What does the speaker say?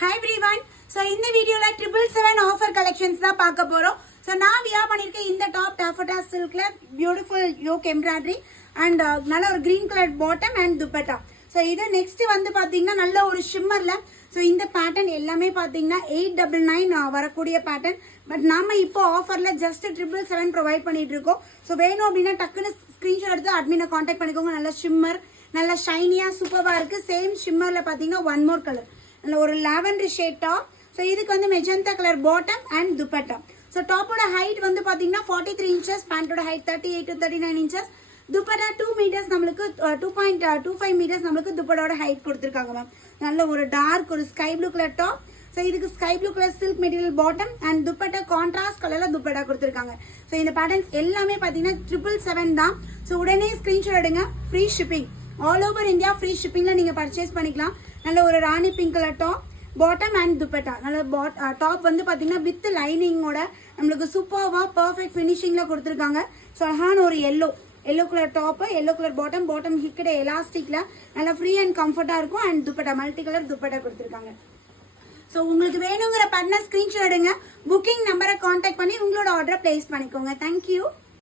Hi everyone. So in the video la 777 offer collections da paaka porom. So na wear pannirken in the top taffeta silk la beautiful yoke embroidery and nalla or green color bottom and dupatta. So idu next vandu pathina nalla or shimmer la. So இந்த pattern எல்லாமே பாத்தீங்கன்னா 899 வரக்கூடிய pattern. But நாம இப்போ ஆஃபர்ல just 777 provide பண்ணிட்டு இருக்கோம். So வேணும் அப்படின்னா டக்குன்னு ஸ்கிரீன்ஷாட் எடுத்து அட்மினை காண்டாக்ட் பண்ணிக்கோங்க. நல்ல ஷிம்மர், நல்ல ஷைனியா சூப்பரா இருக்கு. சேம் ஷிம்மர்ல பாத்தீங்கன்னா ஒன் மோர் கலர், நல்ல ஒரு லாவெண்டர் ஷேட் டாப். ஸோ இதுக்கு வந்து magenta colour bottom and dupatta. So டாப்போட ஹைட் வந்து பாத்தீங்கன்னா 43 இன்ச்சஸ், பேண்டோட height 38 to 39 inches. Dupatta 2 metres நம்மளுக்கு 2.25 மீட்டர்ஸ் நம்மளுக்கு துப்பட்டோட ஹைட் கொடுத்துருக்காங்க மேம். நல்ல ஒரு டார்க் ஒரு sky blue colour top. So இதுக்கு sky blue colour silk material bottom and dupatta contrast கலர்ல துப்பட்டா கொடுத்துருக்காங்க. ஸோ இந்த பேட்டர்ன்ஸ் எல்லாமே பார்த்தீங்கன்னா 777 தான். ஸோ உடனே ஸ்கிரீன்ஷாட் எடுங்க. Free shipping, all over India free ஷிப்பிங்ல நீங்க பர்ச்சேஸ் பண்ணிக்கலாம். நல்ல ஒரு ராணி pink colour top, bottom and dupatta. நல்ல டாப் வந்து பார்த்தீங்கன்னா வித் லைனிங்கோட நம்மளுக்கு சூப்பர்வா பர்ஃபெக்ட் ஃபினிஷிங்ல கொடுத்துருக்காங்க. ஸோ அழகான ஒரு yellow colour top, yellow colour bottom ஹிக்கட எலாஸ்டிக்ல நல்லா ஃப்ரீ அண்ட் கம்ஃபர்ட்டா இருக்கும். And dupatta multi colour dupatta கொடுத்துருக்காங்க. ஸோ உங்களுக்கு வேணுங்கிற பண்ண ஸ்கிரீன்ஷாட் எடுங்க. புக்கிங் நம்பரை கான்டாக்ட் பண்ணி உங்களோட ஆர்டரை பிளேஸ் பண்ணிக்கோங்க. தேங்க்யூ.